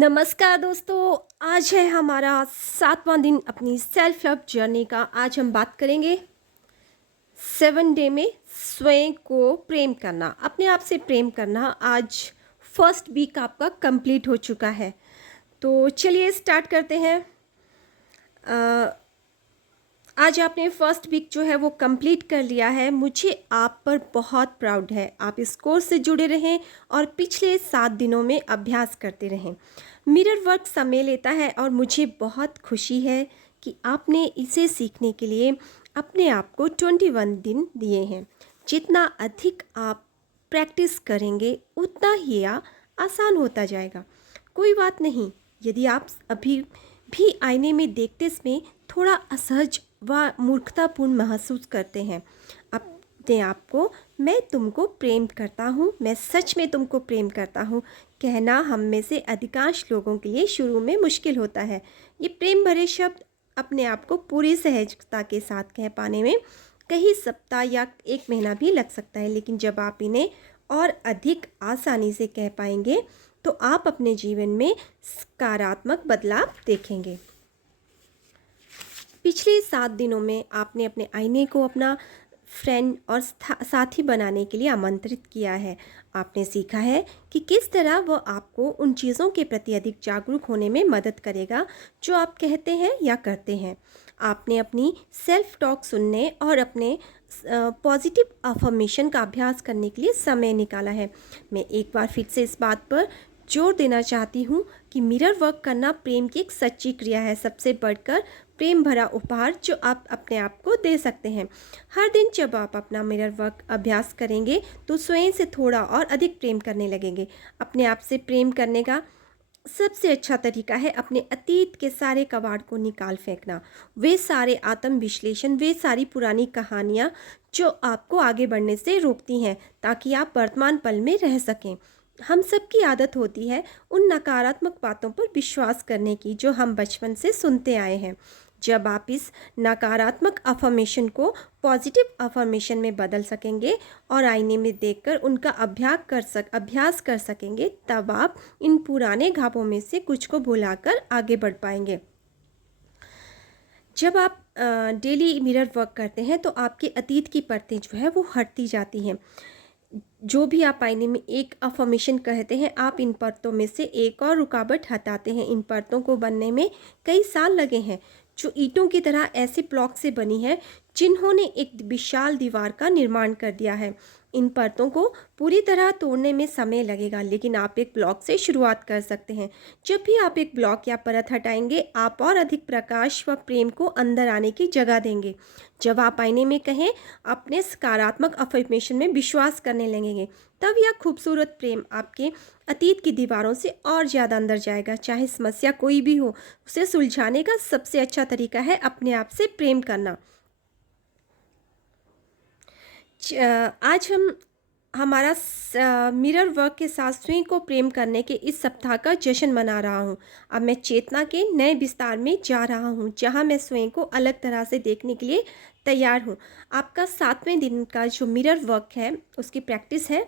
नमस्कार दोस्तों। आज है हमारा 7वां दिन अपनी सेल्फ लव जर्नी का। आज हम बात करेंगे 7 डे में स्वयं को प्रेम करना, अपने आप से प्रेम करना। आज फर्स्ट वीक आपका कंप्लीट हो चुका है, तो चलिए स्टार्ट करते हैं। आज आपने फर्स्ट वीक जो है वो कंप्लीट कर लिया है। मुझे आप पर बहुत प्राउड है। आप इस कोर्स से जुड़े रहें और पिछले 7 दिनों में अभ्यास करते रहें। मिरर वर्क समय लेता है और मुझे बहुत खुशी है कि आपने इसे सीखने के लिए अपने आप को 21 दिन दिए हैं। जितना अधिक आप प्रैक्टिस करेंगे उतना ही आसान होता जाएगा। कोई बात नहीं, यदि आप अभी भी आईने में देखते समय थोड़ा असहज व मूर्खतापूर्ण महसूस करते हैं, अपने आप को मैं तुमको प्रेम करता हूँ, मैं सच में तुमको प्रेम करता हूँ कहना हम में से अधिकांश लोगों के लिए शुरू में मुश्किल होता है। ये प्रेम भरे शब्द अपने आप को पूरी सहजता के साथ कह पाने में कई सप्ताह या 1 महीना भी लग सकता है, लेकिन जब आप इन्हें और अधिक आसानी से कह पाएंगे तो आप अपने जीवन में सकारात्मक बदलाव देखेंगे। पिछले 7 दिनों में आपने अपने आईने को अपना फ्रेंड और साथी बनाने के लिए आमंत्रित किया है। आपने सीखा है कि किस तरह वह आपको उन चीज़ों के प्रति अधिक जागरूक होने में मदद करेगा जो आप कहते हैं या करते हैं। आपने अपनी सेल्फ टॉक सुनने और अपने पॉजिटिव अफर्मेशन का अभ्यास करने के लिए समय निकाला है। मैं एक बार फिर से इस बात पर जोर देना चाहती हूँ कि मिरर वर्क करना प्रेम की एक सच्ची क्रिया है, सबसे बढ़कर प्रेम भरा उपहार जो आप अपने आप को दे सकते हैं। हर दिन जब आप अपना मिरर वर्क अभ्यास करेंगे तो स्वयं से थोड़ा और अधिक प्रेम करने लगेंगे। अपने आप से प्रेम करने का सबसे अच्छा तरीका है अपने अतीत के सारे कबाड़ को निकाल फेंकना। वे सारे आत्म विश्लेषण, वे सारी पुरानी कहानियाँ जो आपको आगे बढ़ने से रोकती हैं, ताकि आप वर्तमान पल में रह सकें। हम सबकी आदत होती है उन नकारात्मक बातों पर विश्वास करने की जो हम बचपन से सुनते आए हैं। जब आप इस नकारात्मक अफर्मेशन को पॉजिटिव अफर्मेशन में बदल सकेंगे और आईने में देखकर उनका अभ्यास कर सकेंगे, तब आप इन पुराने घावों में से कुछ को भुलाकर आगे बढ़ पाएंगे। जब आप डेली मिरर वर्क करते हैं तो आपके अतीत की परतें जो है वो हटती जाती हैं। जो भी आप आईने में एक अफर्मेशन कहते हैं, आप इन परतों में से एक और रुकावट हटाते हैं। इन परतों को बनने में कई साल लगे हैं, जो ईंटों की तरह ऐसे ब्लॉक से बनी है जिन्होंने एक विशाल दीवार का निर्माण कर दिया है। इन परतों को पूरी तरह तोड़ने में समय लगेगा, लेकिन आप एक ब्लॉक से शुरुआत कर सकते हैं। जब भी आप एक ब्लॉक या परत हटाएंगे, आप और अधिक प्रकाश व प्रेम को अंदर आने की जगह देंगे। जब आप आईने में कहें अपने सकारात्मक अफर्मेशन में विश्वास करने लगेंगे, तब यह खूबसूरत प्रेम आपके अतीत की दीवारों से और ज़्यादा अंदर जाएगा। चाहे समस्या कोई भी हो, उसे सुलझाने का सबसे अच्छा तरीका है अपने आप से प्रेम करना। आज हम हमारा मिरर वर्क के साथ स्वयं को प्रेम करने के इस सप्ताह का जश्न मना रहा हूँ। अब मैं चेतना के नए विस्तार में जा रहा हूँ, जहाँ मैं स्वयं को अलग तरह से देखने के लिए तैयार हूँ। आपका 7वें दिन का जो मिरर वर्क है उसकी प्रैक्टिस है।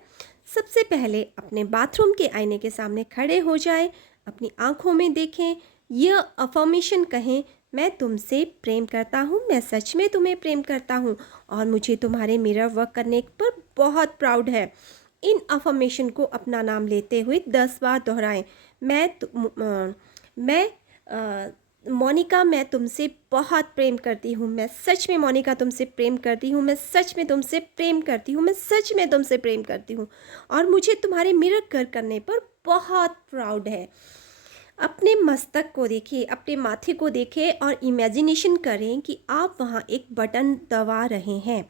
सबसे पहले अपने बाथरूम के आईने के सामने खड़े हो जाएं, अपनी आँखों में देखें, यह अफर्मेशन कहें, मैं तुमसे प्रेम करता हूँ, मैं सच में तुम्हें प्रेम करता हूँ और मुझे तुम्हारे मिरर वर्क करने पर बहुत प्राउड है। इन अफर्मेशन को अपना नाम लेते हुए 10 बार दोहराएं। मोनिका, मैं तुमसे बहुत प्रेम करती हूँ, मैं सच में मोनिका तुमसे प्रेम करती हूँ, मैं सच में तुमसे प्रेम करती हूँ, मैं सच में तुमसे प्रेम करती हूँ और मुझे तुम्हारे मिरर करने पर बहुत प्राउड है। अपने मस्तक को देखिए, अपने माथे को देखें और इमेजिनेशन करें कि आप वहाँ एक बटन दबा रहे हैं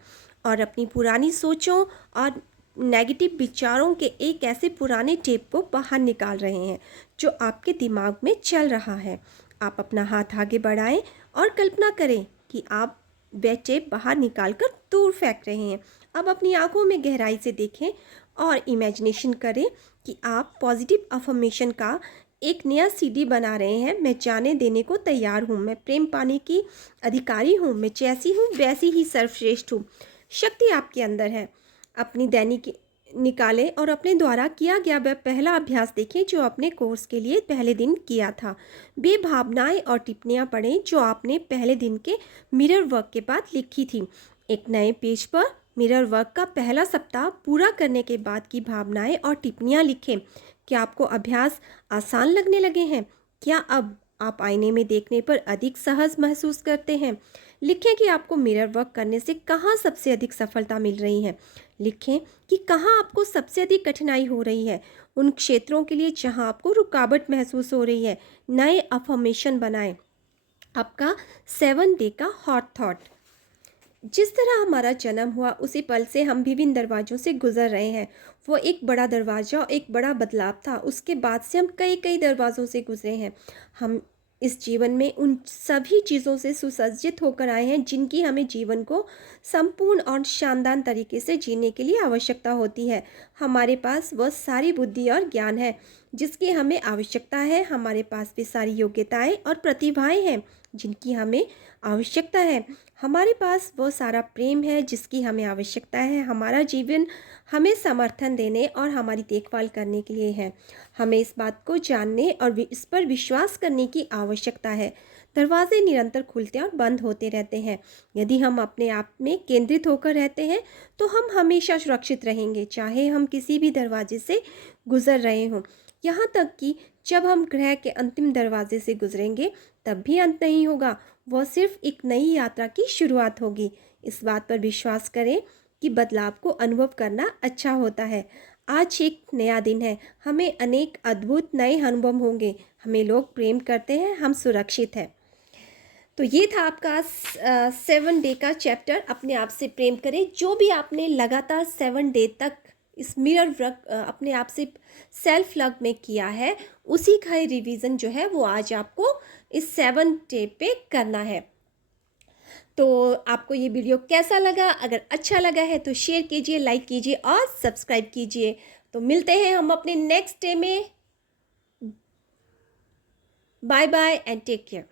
और अपनी पुरानी सोचों और नेगेटिव विचारों के एक ऐसे पुराने टेप को बाहर निकाल रहे हैं जो आपके दिमाग में चल रहा है। आप अपना हाथ आगे बढ़ाएं और कल्पना करें कि आप वह टेप बाहर निकालकर दूर फेंक रहे हैं। अब अपनी आंखों में गहराई से देखें और इमेजिनेशन करें कि आप पॉजिटिव अफर्मेशन का एक नया सीडी बना रहे हैं। मैं जाने देने को तैयार हूँ, मैं प्रेम पाने की अधिकारी हूँ, मैं जैसी हूँ वैसी ही सर्वश्रेष्ठ हूँ। शक्ति आपके अंदर है। अपनी निकालें और अपने द्वारा किया गया वह पहला अभ्यास देखें जो आपने कोर्स के लिए पहले दिन किया था। वे भावनाएं और टिप्पणियां पढ़ें जो आपने पहले दिन के मिरर वर्क के बाद लिखी थी। एक नए पेज पर मिरर वर्क का पहला सप्ताह पूरा करने के बाद की भावनाएं और टिप्पणियां लिखें। क्या आपको अभ्यास आसान लगने लगे हैं? क्या अब आप आईने में देखने पर अधिक सहज महसूस करते हैं? लिखें कि आपको मिरर वर्क करने से कहाँ सबसे अधिक सफलता मिल रही है। लिखें कि कहाँ आपको सबसे अधिक कठिनाई हो रही है। उन क्षेत्रों के लिए जहाँ आपको रुकावट महसूस हो रही है नए अफर्मेशन बनाएं। आपका 7 डे का हॉट थॉट। जिस तरह हमारा जन्म हुआ उसी पल से हम विभिन्न दरवाज़ों से गुजर रहे हैं। वो एक बड़ा दरवाज़ा और एक बड़ा बदलाव था। उसके बाद से हम कई कई दरवाज़ों से गुजरे हैं। हम इस जीवन में उन सभी चीज़ों से सुसज्जित होकर आए हैं जिनकी हमें जीवन को संपूर्ण और शानदार तरीके से जीने के लिए आवश्यकता होती है। हमारे पास वह सारी बुद्धि और ज्ञान है जिसकी हमें आवश्यकता है। हमारे पास भी सारी योग्यताएं और प्रतिभाएं हैं जिनकी हमें आवश्यकता है। हमारे पास वो सारा प्रेम है जिसकी हमें आवश्यकता है। हमारा जीवन हमें समर्थन देने और हमारी देखभाल करने के लिए है। हमें इस बात को जानने और इस पर विश्वास करने की आवश्यकता है। दरवाजे निरंतर खुलते और बंद होते रहते हैं। यदि हम अपने आप में केंद्रित होकर रहते हैं तो हम हमेशा सुरक्षित रहेंगे, चाहे हम किसी भी दरवाजे से गुजर रहे हों। यहाँ तक कि जब हम ग्रह के अंतिम दरवाजे से गुजरेंगे तब भी अंत नहीं होगा। वह सिर्फ एक नई यात्रा की शुरुआत होगी। इस बात पर विश्वास करें कि बदलाव को अनुभव करना अच्छा होता है। आज एक नया दिन है। हमें अनेक अद्भुत नए अनुभव होंगे। हमें लोग प्रेम करते हैं, हम सुरक्षित हैं। तो ये था आपका 7 डे का चैप्टर, अपने आप से प्रेम करें। जो भी आपने लगातार 7 डे तक इस मिरर वर्क अपने आप से सेल्फ लव में किया है उसी का ही रिवीजन जो है वो आज आपको इस 7 डे पे करना है। तो आपको ये वीडियो कैसा लगा? अगर अच्छा लगा है तो शेयर कीजिए, लाइक कीजिए और सब्सक्राइब कीजिए। तो मिलते हैं हम अपने नेक्स्ट डे में। Bye bye and take care.